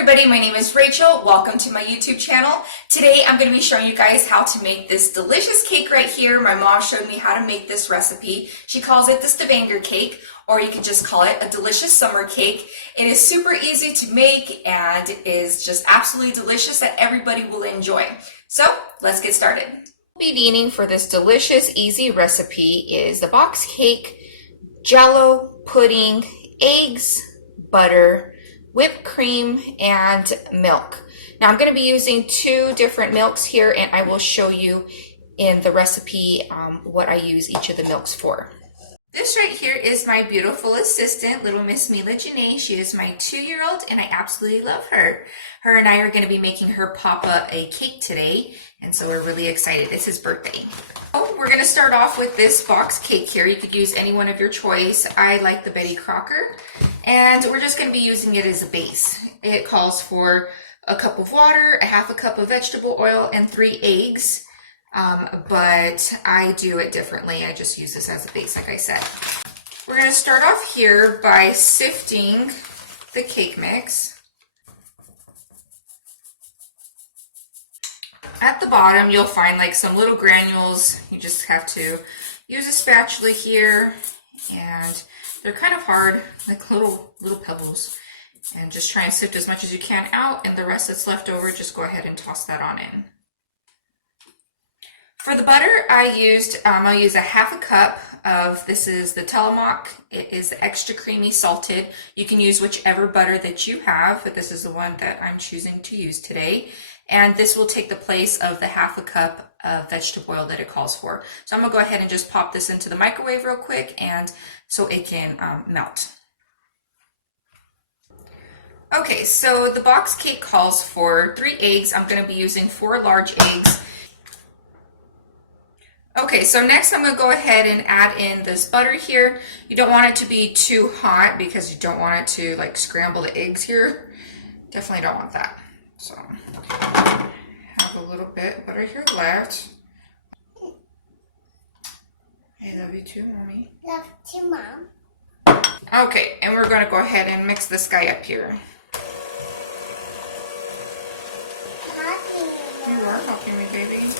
everybody, my name is Rachel. Welcome to my YouTube channel. Today I'm going to be showing you guys how to make this delicious cake right here. My mom showed me how to make this recipe. She calls it the Stavanger cake, or you can just call it a delicious summer cake. It is super easy to make and is just absolutely delicious that everybody will enjoy. So let's get started. What we'll be needing for this delicious, easy recipe is the box cake, Jello, pudding, eggs, butter, whipped cream, and milk. Now I'm going to be using two different milks here, and I will show you in the recipe what I use each of the milks for. This right here is my beautiful assistant, little Miss Mila Jhene. She is my 2-year-old, and I absolutely love her. Her and I are going to be making her papa a cake today, and so we're really excited. It's his birthday. Oh, we're going to start off with this box cake here. You could use any one of your choice. I like the Betty Crocker, and we're just going to be using it as a base. It calls for a cup of water, a half a cup of vegetable oil, and 3 eggs. But I do it differently. I just use this as a base, like I said. We're going to start off here by sifting the cake mix. At the bottom, you'll find like some little granules. You just have to use a spatula here, and they're kind of hard, like little pebbles. And just try and sift as much as you can out, and the rest that's left over, just go ahead and toss that on in. For the butter, I'll use a half a cup of, this is the Potluck. It is the extra creamy salted. You can use whichever butter that you have, but this is the one that I'm choosing to use today. And this will take the place of the half a cup of vegetable oil that it calls for. So I'm gonna go ahead and just pop this into the microwave real quick, and so it can melt. Okay, so the box cake calls for 3 eggs. I'm gonna be using 4 large eggs. Okay, so next I'm going to go ahead and add in this butter here. You don't want it to be too hot because you don't want it to like scramble the eggs here. Definitely don't want that. So have a little bit of butter here left. I love you too, Mommy. Love you, Mom. Okay, and we're going to go ahead and mix this guy up here. You are helping me, baby.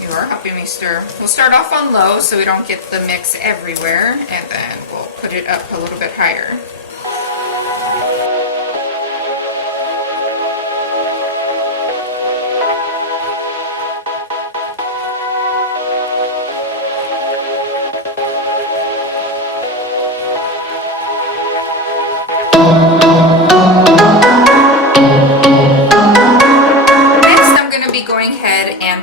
You are helping me stir. We'll start off on low so we don't get the mix everywhere, and then we'll put it up a little bit higher.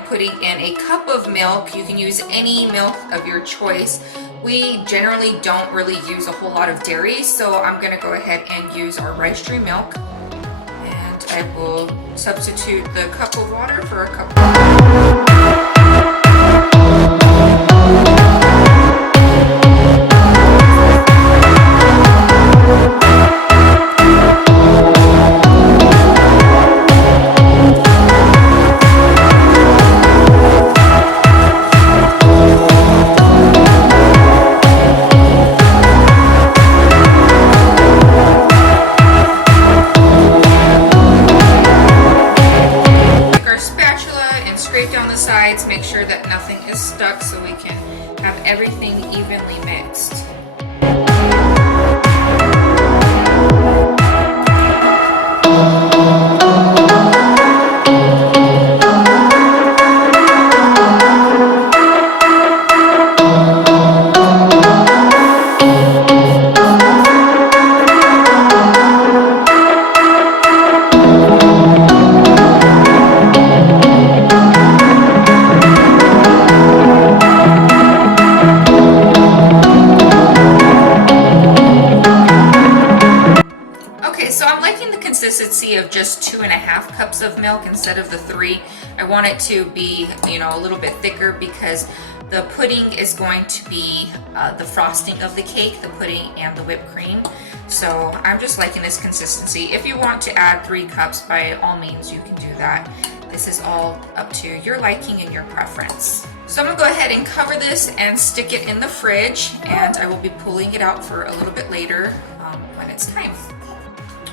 Putting in a cup of milk. You can use any milk of your choice. We generally don't really use a whole lot of dairy, so I'm going to go ahead and use our rice-stream milk, and I will substitute the cup of water for a cup of sides, make sure that nothing is stuck so we can have everything evenly mixed. Consistency of just 2.5 cups of milk instead of the 3. I want it to be, a little bit thicker because the pudding is going to be the frosting of the cake, the pudding and the whipped cream. So I'm just liking this consistency. If you want to add 3 cups, by all means you can do that. This is all up to your liking and your preference. So I'm gonna go ahead and cover this and stick it in the fridge, and I will be pulling it out for a little bit later when it's time.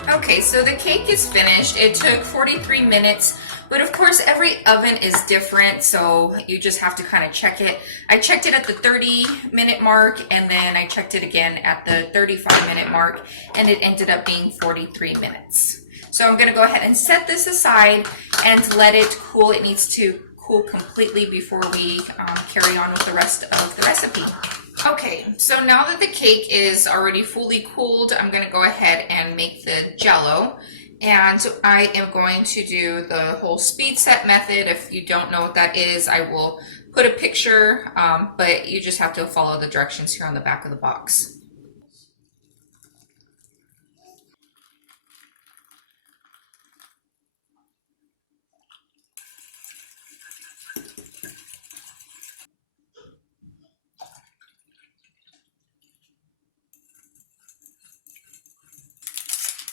Okay, so the cake is finished. It took 43 minutes, but of course every oven is different, so you just have to kind of check it. I checked it at the 30-minute mark, and then I checked it again at the 35-minute mark, and it ended up being 43 minutes. So I'm gonna go ahead and set this aside and let it cool. It needs to cool completely before we carry on with the rest of the recipe. Okay, so now that the cake is already fully cooled, I'm gonna go ahead and make the Jello. And I am going to do the whole speed set method. If you don't know what that is, I will put a picture, but you just have to follow the directions here on the back of the box.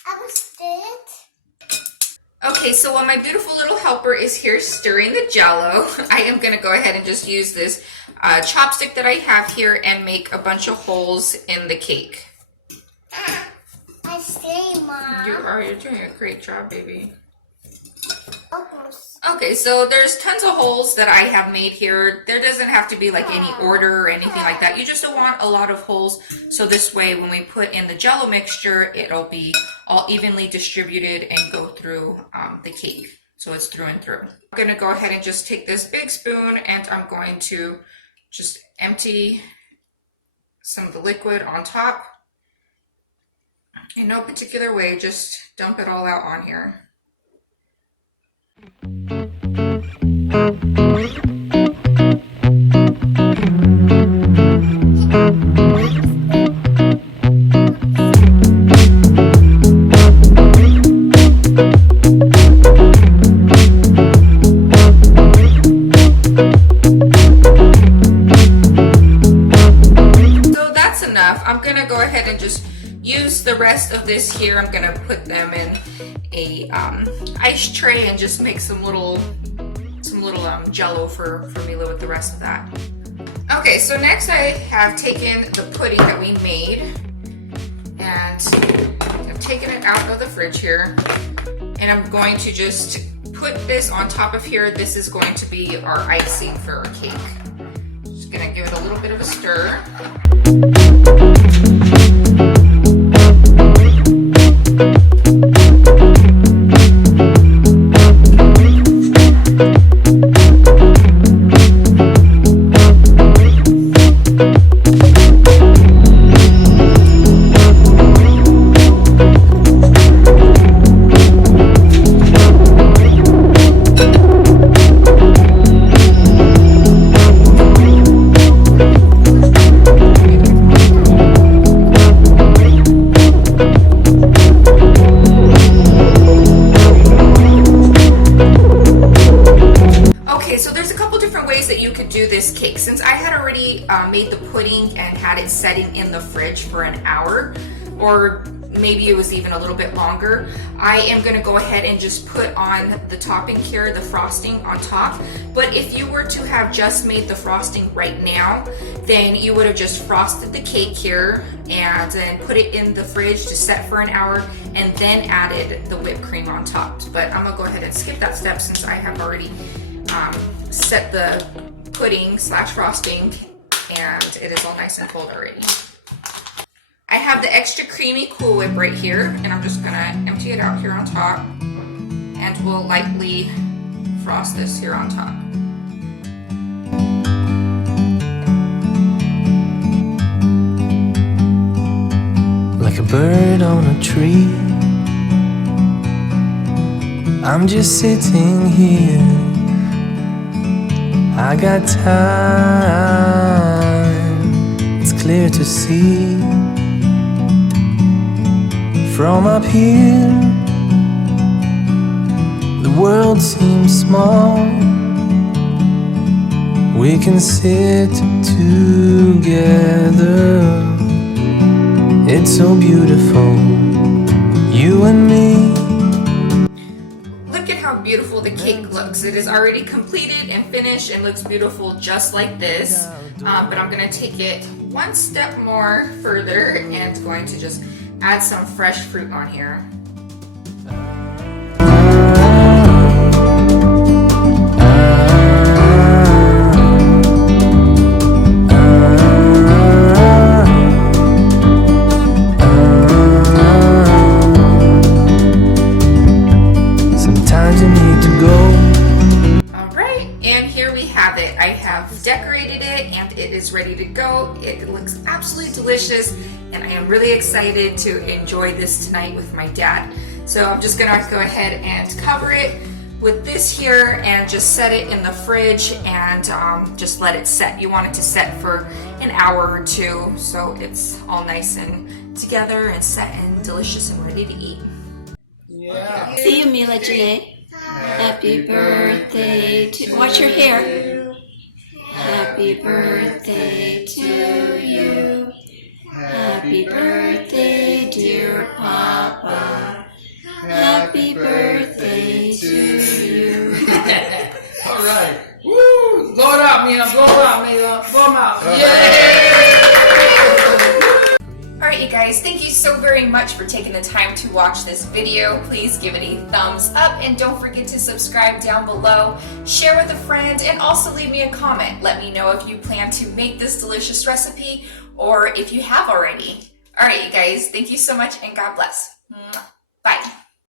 I will stir it. Okay, so while my beautiful little helper is here stirring the Jello, I am going to go ahead and just use this chopstick that I have here and make a bunch of holes in the cake. I say, Mom. You're doing a great job, baby. Almost. Okay, so there's tons of holes that I have made here. There doesn't have to be like any order or anything like that. You just don't want a lot of holes, so this way when we put in the Jello mixture, it'll be all evenly distributed and go through the cake. So it's through and through. I'm gonna go ahead and just take this big spoon and I'm going to just empty some of the liquid on top. In no particular way, just dump it all out on here. I'm gonna go ahead and just use the rest of this here. I'm gonna put them in a ice tray and just make some little Jello for Mila with the rest of that. Okay, so next I have taken the pudding that we made and I've taken it out of the fridge here, and I'm going to just put this on top of here. This is going to be our icing for our cake. Just gonna give it a little bit of a stir. Since I had already made the pudding and had it setting in the fridge for an hour, or maybe it was even a little bit longer, I am going to go ahead and just put on the topping here, the frosting on top. But if you were to have just made the frosting right now, then you would have just frosted the cake here and then put it in the fridge to set for an hour and then added the whipped cream on top. But I'm going to go ahead and skip that step since I have already set the pudding / frosting and it is all nice and cold already. I have the extra creamy Cool Whip right here, and I'm just gonna empty it out here on top, and we'll lightly frost this here on top. Like a bird on a tree, I'm just sitting here. I got time, it's clear to see. From up here, the world seems small. We can sit together. It's so beautiful, you and me. Look at how beautiful the cake looks. It is already completed and finished and looks beautiful just like this. But I'm gonna take it one step more further and going to just add some fresh fruit on here. is ready to go. It looks absolutely delicious, and I am really excited to enjoy this tonight with my dad. So I'm just gonna go ahead and cover it with this here and just set it in the fridge and just let it set. You want it to set for an hour or two so it's all nice and together and set and delicious and ready to eat. Yeah. See you, Mila Jhene. Happy birthday to... Watch your hair. Happy birthday to you. Happy birthday, dear Papa. Happy birthday to you. All right. Woo! Blow it out, Mila. Blow it out, Mila. Blow them out. Yay! Alright you guys, thank you so very much for taking the time to watch this video. Please give it a thumbs up and don't forget to subscribe down below. Share with a friend and also leave me a comment. Let me know if you plan to make this delicious recipe or if you have already. Alright you guys, thank you so much and God bless. Bye.